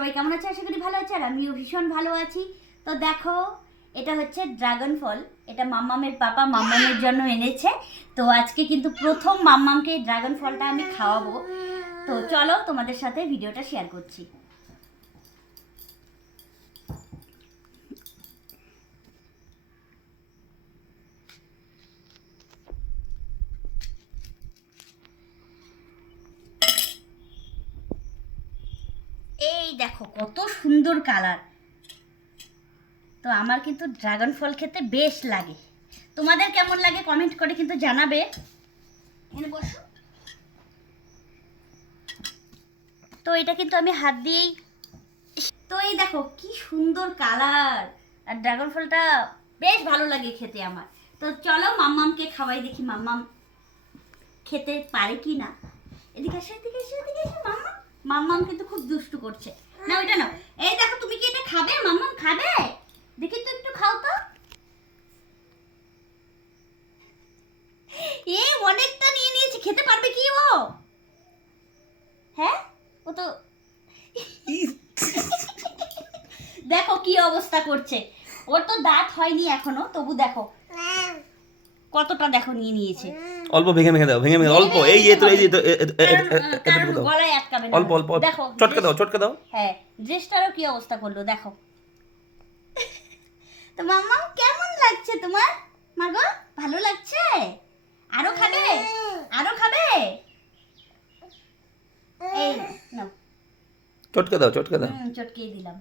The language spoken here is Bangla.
সবাই কেমন আছে? আশা করি ভালো আছে, আর আমিও ভীষণ ভালো আছি। তো দেখো, এটা হচ্ছে ড্রাগন ফল। এটা মাম্মামের পাপা মাম্মামের জন্য এনেছে। তো আজকে কিন্তু প্রথম মাম্মামকে এই ড্রাগন ফলটা আমি খাওয়াবো। তো চলো তোমাদের সাথে ভিডিওটা শেয়ার করছি। এই দেখো কত সুন্দর কালার। তো আমার কিন্তু ড্রাগন ফল খেতে বেশ লাগে। তোমাদের কেমন লাগে কমেন্ট করে কিন্তু জানাবে। এখানে বসো। তো এটা কিন্তু আমি হাত দিয়েই, তো এই দেখো কি সুন্দর কালার, আর ড্রাগন ফলটা বেশ ভালো লাগে খেতে আমার। তো চলো মাম্মামকে খাওয়াই, দেখি মাম্মাম খেতে পারে কি না। এদিকে এসে এদিকে এসে এদিকে এসে মাম্মাম। মাম্মাম কিন্তু খুব দুষ্টু করছে। না ওইটা না, এই দেখো তুমি কি এটা খাবে? মাম্মাম খাবে? দেখি তো একটু খাও তো। এ অনেকটা নিয়ে নিয়েছে, খেতে পারবে কি ও? হ্যাঁ, ও তো দেখো কি অবস্থা করছে। ওর তো দাঁত হয়নি এখনো, তবু দেখো কতটা দেখো নিয়ে নিয়েছে। অল্প ভেঙে ভেঙে দাও, ভেঙে ভেঙে অল্প, এই তো এই তো কারণ গলায় আটকাবে না। অল্প অল্প দেখো চটকে দাও, চটকে দাও। হ্যাঁ, ড্রেসটারও কি অবস্থা করলো দেখো। তো মাম্মা কেমন লাগছে তোমার? মাগো ভালো লাগছে? আরো খাবে? আরো খাবে? এই নাও। চটকে দাও, চটকে দাও। চটকেই দিলাম।